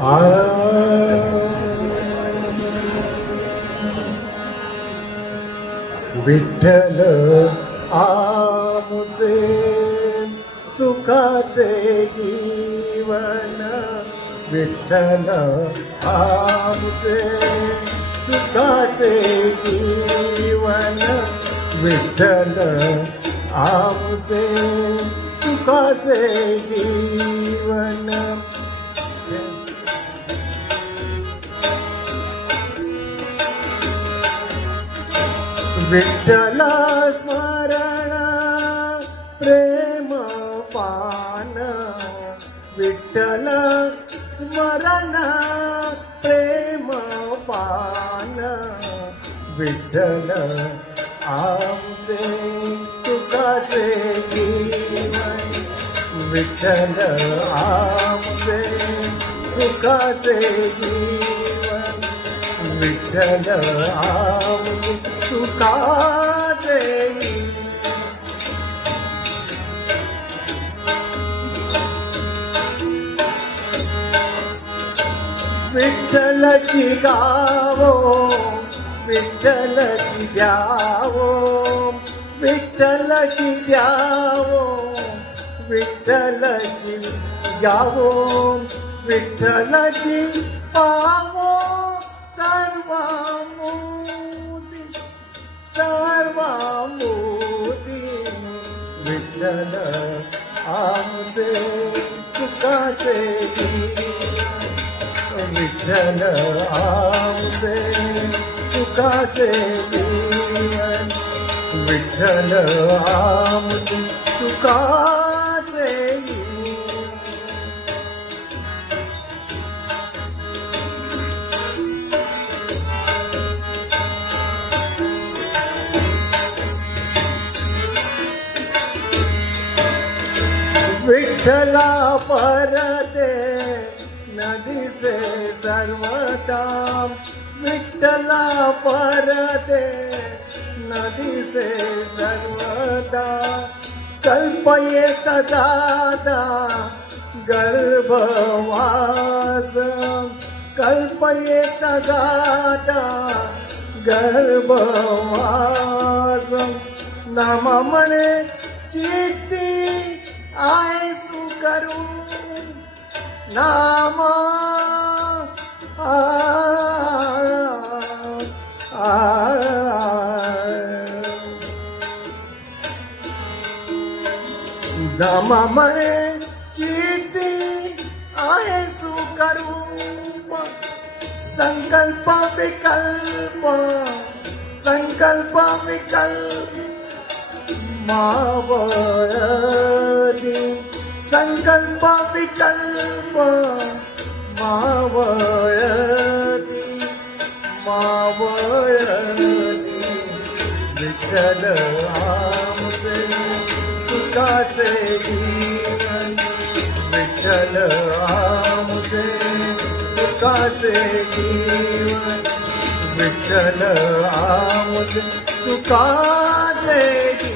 आ विठ्ठल आमुचे सुखाचे जीवन, विठ्ठल आमुचे सुखाचे जीवन, विठ्ठल आमुचे सुखाचे जीवन. विठ्ठल स्मरण प्रेम पान, विठ्ठल स्मरण प्रेम पान, विठ्ठल आमचे सुखाचे जीवन, विठ्ठल आमचे सुखाचे जीवन, विठ्ठल आमचे सुखाचे. विठ्ठलची गावो विठ्ठलची द्यावो, विठ्ठलची द्यावो विठ्ठलची द्यावो, विठ्ठलची पावो सर्वामुदी सर्वामुदी, विठ्ठल आमचे सुखाचे जीवन, विठ्ठल आमचे सुखाचे जीवन, विठ्ठल आमचे सुखाचे जीवन. विठ्ठला परते नदी से सर्वता, विठ्ठला परते नदी से सर्वता, कल्प येत दादा गर्भवास, कल्प येत दादा गर्भवास, नाम म्हणे चित्ती आहे सुकरू नाम धाम म्हणे चित्ती आहे सुखरूप, संकल्प विकल्प संकल्प विकल्प मावळती, संकल्प विकल्प मावळती मावळती, विठ्ठल आमचे सुखाचे जीवन, विठ्ठल आमचे सुखाचे जीवन, विठ्ठल आमचे सुखाचे जीवन.